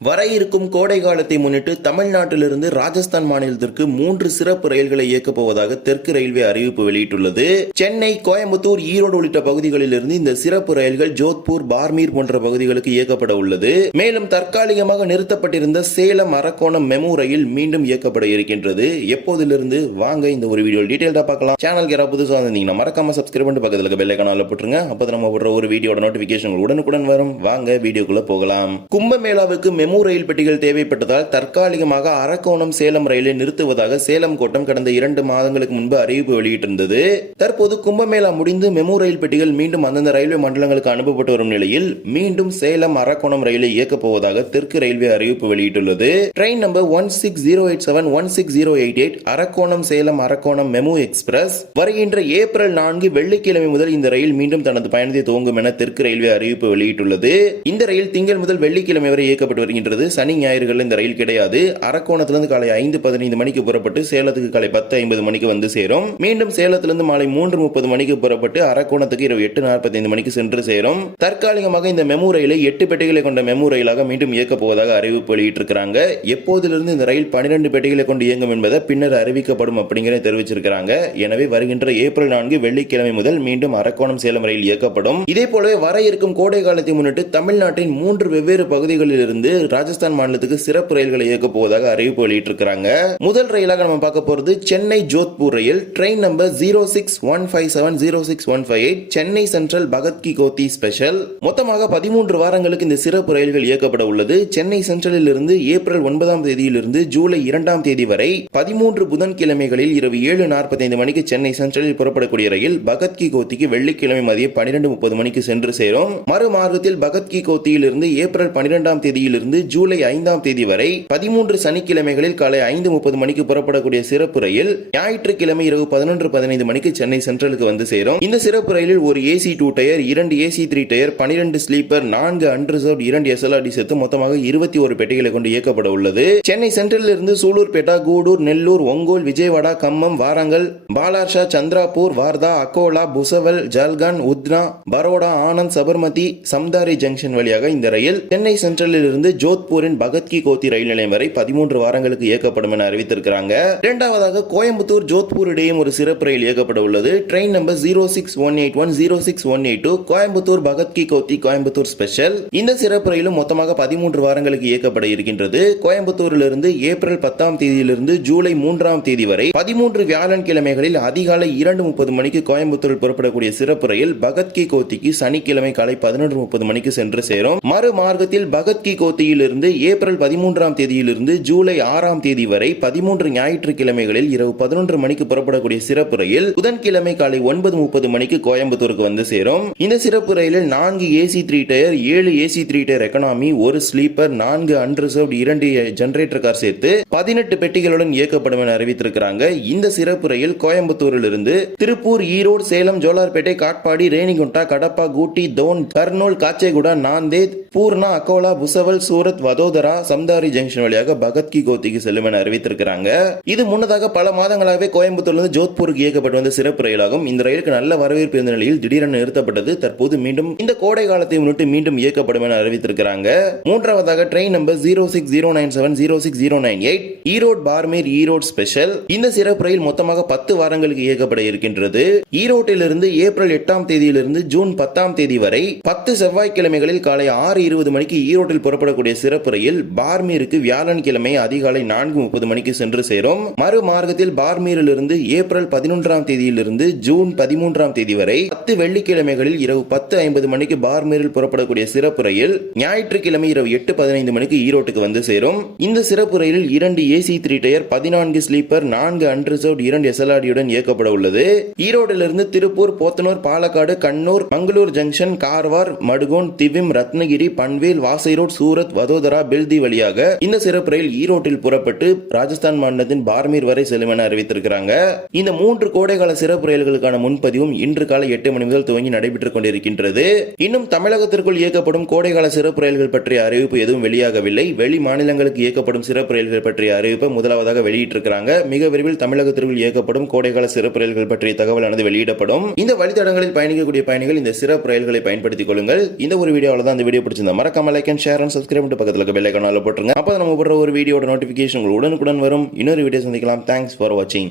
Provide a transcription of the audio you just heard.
வர இருக்கும் கோடை காலத்தை முன்னிட்டு தமிழ்நாட்டிலிருந்து ராஜஸ்தான் மாநிலத்திற்கு மூன்று சிறப்பு ரயில்களை இயக்கப் போவதாக தெற்கு ரயில்வே அறிவிப்பு வெளியிட்டுள்ளது. சென்னை கோயம்புத்தூர் ஈரோடு உள்ளிட்ட பகுதிகளிலிருந்து இந்த சிறப்பு ரயில்கள் ஜோத்பூர் பார்மீர் போன்ற பகுதிகளுக்கு இயக்கப்பட உள்ளது. மேலும் தற்காலிகமாக நிறுத்தப்பட்டிருந்த சேலம் அரக்கோணம் மெமு ரயில் மீண்டும் இயக்கப்பட இருக்கின்றது. எப்போதிலிருந்து? வாங்க இந்த ஒரு வீடியோ டீடைல்டா பார்க்கலாம். சேனல் யாராவது புதுசாக இருந்தீங்கன்னா மறக்காம சப்ஸ்கிரைப் பண்ணிட்டு பக்கத்தில் பெல் ஐக்கான போட்டுருங்க. அப்போ நம்ம போடுற ஒரு வீடியோட நோட்டிபிகேஷன் உடனுக்குடன் வரும். வாங்க வீடியோக்குள்ள போகலாம். கும்பமேளாவுக்கு மெமு ரயில் பெட்டிகள் தேவைப்பட்டதால் தற்காலிகமாக அரக்கோணம் சேலம் ரயிலை நிறுத்துவதாக சேலம் கோட்டம் கடந்த இரண்டு மாதங்களுக்கு முன்பு அறிவிப்பு வெளியிட்டிருந்தது. தற்போது கும்பமேளா முடிந்து மெமு ரயில் பெட்டிகள் மீண்டும் அந்தந்த ரயில்வே மண்டலங்களுக்கு அனுப்பப்பட்டு வரும் நிலையில் மீண்டும் சேலம் அரக்கோணம் ரயிலை இயக்கப் போவதாக தெற்கு ரயில்வே அறிவிப்பு வெளியிட்டுள்ளது. Train number one six zero eight seven one six zero eight eight Arakkonam Salem Arakkonam MEMU express. வருகின்ற ஏப்ரல் நான்கு வெள்ளிக்கிழமை முதல் இந்த ரயில் மீண்டும் தனது பயணத்தை துவங்கும் என தெற்கு ரயில்வே அறிவிப்பு வெளியிட்டுள்ளது. இந்த ரயில் திங்கள் முதல் வெள்ளிக்கிழமை வரை இயக்கப்பட்டு அப்படின்றது சனி ஞாயிறுகள் இந்த ரயில் கிடையாது. அரக்கோணத்திலிருந்து காலை ஐந்து பதினைந்து மணிக்கு புறப்பட்டு சேலத்துக்கு காலை பத்து ஐம்பது மணிக்கு வந்து சேரும். மீண்டும் சேலத்திலிருந்து மாலை மூன்று முப்பது மணிக்கு புறப்பட்டு அரக்கோணத்துக்கு இரவு எட்டு நாற்பத்தைந்து மணிக்கு சென்று சேரும். தற்காலிகமாக இந்த மெமு ரயிலை எட்டு பெட்டிகளை கொண்ட மெமு ரயிலாக மீண்டும் இயக்கப் போவதாக அறிவிப்பு வெளியிட்டிருக்கிறாங்க. எப்போதிலிருந்து இந்த ரயில் பன்னிரண்டு பெட்டிகளை கொண்டு இயங்கும் என்பதை பின்னர் அறிவிக்கப்படும் அப்படிங்கிற தெரிவிச்சிருக்கிறாங்க. எனவே வருகின்ற ஏப்ரல் நான்கு வெள்ளிக்கிழமை முதல் மீண்டும் அரக்கோணம் சேலம் ரயில் இயக்கப்படும். இதே போலவே வர இருக்கும் கோடை காலத்தை முன்னிட்டு தமிழ்நாட்டின் மூன்று வெவ்வேறு பகுதிகளில் இருந்து ராஜஸ்தான் மாநிலத்துக்கு சிறப்பு ரயில்களை இயக்கப் போவதாக அறிவிப்பு வெளியிட்டிருக்கிறாங்க. முதல் ரயிலாக நம்ம பார்க்க போறது சென்னை ஜோத்பூர் ரயில். Train number zero six one five seven zero six one five eight Chennai central Bhagat Ki Kothi special. மொத்தமாக பதிமூன்று வாரங்களுக்கு இந்த சிறப்பு ரயில்கள் இயக்கப்பட உள்ளது. சென்னை சென்ட்ரலில் இருந்து ஏப்ரல் ஒன்பதாம் தேதியிலிருந்து ஜூலை இரண்டாம் தேதி வரை பதிமூன்று புதன்கிழமைகளில் இரவு ஏழு நாற்பத்தைந்து மணிக்கு சென்னை சென்ட்ரலில் புறப்படக்கூடிய ரயில் பகத் கி கோத்திக்கு வெள்ளிக்கிழமை மதியம் பன்னிரண்டு முப்பது மணிக்கு சென்று சேரும். மறுமார்க்கத்தில் பகத் கி கோத்தியிலிருந்து ஏப்ரல் பன்னிரெண்டாம் தேதியிலிருந்து இருந்து ஜூலை ஐந்தாம் தேதி வரை பதிமூன்று சனிக்கிழமைகளில் காலை ஐந்து முப்பது மணிக்கு புறப்படக்கூடிய சிறப்பு ரயில் ஞாயிற்றுக்கிழமை இரவு பதினொன்று பதினைந்து மணிக்கு சென்னை சென்ட்ரலுக்கு வந்து சேரும். இந்த சிறப்பு ரயிலில் ஒரு ஏசி டூ டயர் இரண்டு ஏசி த்ரீ டயர் பனிரெண்டு ஸ்லீப்பர் நான்கு அன்ரிசர்வ் இரண்டு எஸ்எல்ஆர்டி சேர்த்து மொத்தமாக இருபத்தி ஒரு பெட்டிகளை கொண்டு இயக்கப்பட உள்ளது. சென்னை சென்ட்ரலில் இருந்து சூலூர்பேட்டா கூடூர் நெல்லூர் ஒங்கோல் விஜயவாடா கம்மம் வாரங்கல் பாலார்ஷா சந்திராபூர் வார்தா அக்கோலா புசவல் ஜல்கான் உத்னா பரோடா ஆனந்த் சபர்மதி சம்தாரி ஜங்ஷன் வழியாக இந்த ரயில் சென்னை சென்ட்ரலில் இருந்து ஜோத்பூரின் பகத்கி கோத்தி ரயில் நிலையம் வரை பதிமூன்று வாரங்களுக்கு இயக்கப்படும் என அறிவித்திருக்கிறாங்க. இரண்டாவதாக கோயம்புத்தூர் ஜோத்பூர் இடையே ஒரு சிறப்பு ரயில் இயக்கப்பட உள்ளது. Train number zero six one eight one zero six one eight two Coimbatore Bhagat Ki Kothi Coimbatore special. இந்த சிறப்பு ரயிலும் மொத்தமாக பதிமூன்று வாரங்களுக்கு இயக்கப்பட இருக்கின்றது. கோயம்புத்தூரிலிருந்து ஏப்ரல் பத்தாம் தேதியிலிருந்து ஜூலை மூன்றாம் தேதி வரை பதிமூன்று வியாழன் கிழமைகளில் அதிகாலை இரண்டு முப்பது மணிக்கு கோயம்புத்தூரில் புறப்படக்கூடிய சிறப்பு ரயில் பகத்கி கோத்திக்கு சனிக்கிழமை காலை பதினொன்று முப்பது மணிக்கு சென்று சேரும். மறு மார்க்கத்தில் பகத்கி கோத்தியில் தேதியிலிருந்து ஏப்ரல் பதிமூன்றாம் தேதியிலிருந்து ஜூலை ஆறாம் தேதி வரை பதிமூன்று ஞாயிற்றுக்கிழமைகளில் இரவு பதினொன்று மணிக்கு புறப்படக்கூடிய சிறப்பு ரயில் புதன்கிழமை காலை ஒன்பது முப்பது மணிக்கு கோயம்புத்தூருக்கு வந்து சேரும். இந்த சிறப்பு ரயிலில் நான்கு ஏசி த்ரீ டயர் ஏழு ஏசி த்ரீ டயர் எக்கனாமி ஒரு ஸ்லீப்பர் நான்கு அன்ரிசர்வ்ட் இரண்டு ஜெனரேட்டர் கார் சேர்த்து பதினெட்டு பெட்டிகளுடன் இயக்கப்படும் என அறிவித்திருக்கிறாங்க. இந்த சிறப்பு ரயில் கோயம்புத்தூரில் இருந்து திருப்பூர் ஈரோடு சேலம் ஜோலார்பேட்டை காட்பாடி ரேணிகுண்டா கடப்பா கூட்டி தோன் கர்னூல் காச்சேகுடா நாந்தேத் பூர்ணா அக்கோலா புசவல் சூரத் சூரத் வதோதரா சம்தாரி ஜங்ஷன் வழியாக பகத் கி கோத்திக்கு செல்லும் என அறிவித்திருக்கிறாங்க. இது முன்னதாக பல மாதங்களாகவே கோயம்புத்தூர்லிருந்து ஜோத்பூருக்கு இயக்கப்பட்டு வந்த சிறப்பு ரயிலாகும். இந்த ரயிலுக்கு நல்ல வரவேற்பு இருந்த நிலையில் திடீரென நிறுத்தப்பட்டது. தற்போது மீண்டும் இந்த கோடை காலத்தை முன்னிட்டு மீண்டும் இயக்கப்படும் என அறிவித்திருக்கிறாங்க. மூன்றாவதாக train number zero six zero nine seven zero six zero nine eight Erode Barmer Erode special. இந்த சிறப்பு ரயில் மொத்தமாக பத்து வாரங்களுக்கு இயக்கப்பட இருக்கின்றது. ஈரோட்டிலிருந்து ஏப்ரல் எட்டாம் தேதியிலிருந்து ஜூன் பத்தாம் தேதி வரை பத்து செவ்வாய்க்கிழமைகளில் காலை ஆறு இருபது மணிக்கு ஈரோட்டில் புறப்படக்கூடிய சிறப்பு ரயில் பார்மீருக்கு வியாழன்கிழமை அதிகாலை நான்கு முப்பது மணிக்கு சென்று சேரும். மறு மார்க்கத்தில் பார்மீரிலிருந்து ஏப்ரல் பதினொன்றாம் தேதியிலிருந்து ஜூன் பதிமூன்றாம் தேதி வரை பத்து வெள்ளிக்கிழமைகளில் இரவு பத்து ஐம்பது மணிக்கு பார்மீரில் புறப்படக்கூடிய சிறப்பு ரயில் ஞாயிற்றுக்கிழமை இரவு எட்டு பதினைந்து மணிக்கு ஈரோட்டுக்கு வந்து சேரும். இந்த சிறப்பு ரயிலில் இரண்டு ஏசி த்ரீ டயர் பதினான்கு ஸ்லீப்பர் நான்கு அன்ரிசர்வ் இரண்டு எஸ்எல்ஆர்டியுடன் இயக்கப்பட உள்ளது. ஈரோடிலிருந்து திருப்பூர் போத்தனூர் பாலக்காடு கண்ணூர் மங்களூர் ஜங்ஷன் கார்வார் மடுகோன் திவிம் ரத்னகிரி பன்வேல் வாசை ரோட் சூரத் வதோதரா பில்தி வழியாக இந்த சிறப்பு ரயில் ஈரோட்டில் புறப்பட்டு ராஜஸ்தான் மாநிலத்தின் பார்மீர் வரை செல்லும் என அறிவித்திருக்கிறாங்க. இந்த மூன்று கோடைகால சிறப்பு ரயில்களுக்கான முன்பதிவும் இன்று காலை எட்டு மணி முதல் துவங்கி நடைபெற்றுக் கொண்டிருக்கின்றது. இன்னும் தமிழகத்திற்குள் இயக்கப்படும் கோடைகால சிறப்பு ரயில்கள் பற்றிய அறிவிப்பு எதுவும் வெளியாகவில்லை. வெளி மாநிலங்களுக்கு இயக்கப்படும் சிறப்பு ரயில்கள் பற்றிய அறிவிப்பை முதலாவதாக வெளியிட்டிருக்கிறாங்க. மிக விரைவில் தமிழகத்திற்குள் இயக்கப்படும் கோடைகால சிறப்பு ரயில்கள் பற்றிய தகவலானது வெளியிடப்படும். இந்த வழித்தடங்களில் பயணிக்கக்கூடிய பயணிகள் இந்த சிறப்பு ரயில்களை பயன்படுத்திக் கொள்ளுங்கள். இந்த ஒரு வீடியோவில் தான் இந்த வீடியோ பிடிச்சிருந்தா மறக்காம like and share and subscribe பண்ணிட்டு பக்கத்தில் இருக்க பெல்லைக்கான போட்டுருங்க. அப்போ நம்ம போடுற ஒரு வீடியோட நோட்டிஃபிகேஷன் உங்களுக்கு உடனுக்குடன் வரும். இன்னொரு வீடியோ சந்திக்கலாம். தேங்க்ஸ் ஃபார் வாட்சிங்